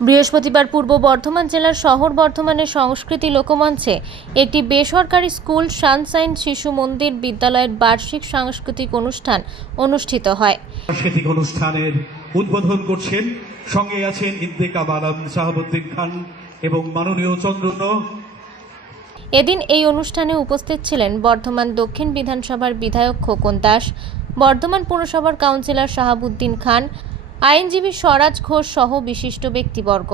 বৃহস্পতিবার পূর্ব বর্ধমান জেলার শহর বর্ধমানের সংস্কৃতি লোকমঞ্চে একটি বেসরকারি স্কুল সানসাইন শিশু মন্দির বিদ্যালয়ের বার্ষিক সাংস্কৃতিক অনুষ্ঠান অনুষ্ঠিত হয়। সাংস্কৃতিক অনুষ্ঠানের উদ্বোধন করছেন সঙ্গে আছেন ইন্তেকাব আলম শাহাবুদ্দিন খান এবং মাননীয় চন্দ্রন এদিন এই অনুষ্ঠানে উপস্থিত ছিলেন বর্ধমান দক্ষিণ বিধানসভার বিধায়ক খোকন দাস বর্ধমান পুরসভার কাউন্সিলর শাহাবুদ্দিন খান আইনজীবী স্বরাজ ঘোষ সহ বিশিষ্ট ব্যক্তিবর্গ।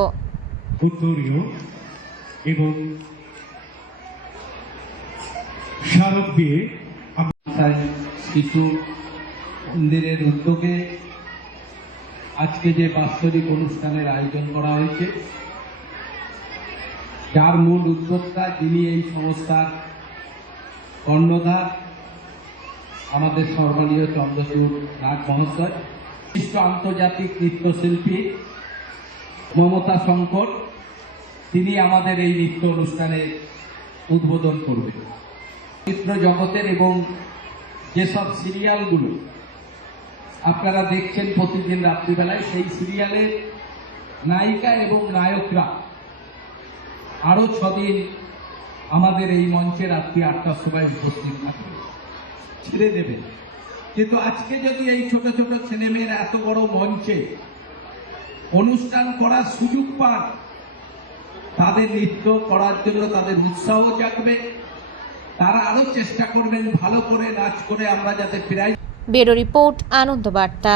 এবং স্মারক দিয়ে শিশু মন্দিরের উদ্যোগে আজকে যে বাৎসরিক অনুষ্ঠানের আয়োজন করা হয়েছে যার মূল উদ্যোক্তা যিনি এই সংস্থার কর্ণধার আমাদের সম্মানীয় চন্দ্রচূড় নাগ মহাশয় বিশিষ্ট আন্তর্জাতিক নৃত্যশিল্পী মমতা শঙ্কর, তিনি আমাদের এই নৃত্য অনুষ্ঠানে উদ্বোধন করবেন। চিত্র জগতের এবং যেসব সিরিয়ালগুলো আপনারা দেখছেন প্রতিদিন রাত্রিবেলায়, সেই সিরিয়ালের নায়িকা এবং নায়করা আরও ছদিন আমাদের এই মঞ্চে রাত্রি আটটার সময় উপস্থিত থাকবে ছেড়ে দেবেন। কিন্তু আজকে যদি এই ছোট ছোট ছেলেমেয়েরা এত বড় মঞ্চে অনুষ্ঠান করার সুযোগ পান, তাদের নৃত্য করার জন্য তাদের উৎসাহ জাগবে। তারা আরও চেষ্টা করবেন ভালো করে নাচ করে আমরা যাতে ফিরাই ব্যুরো রিপোর্ট আনন্দ বার্তা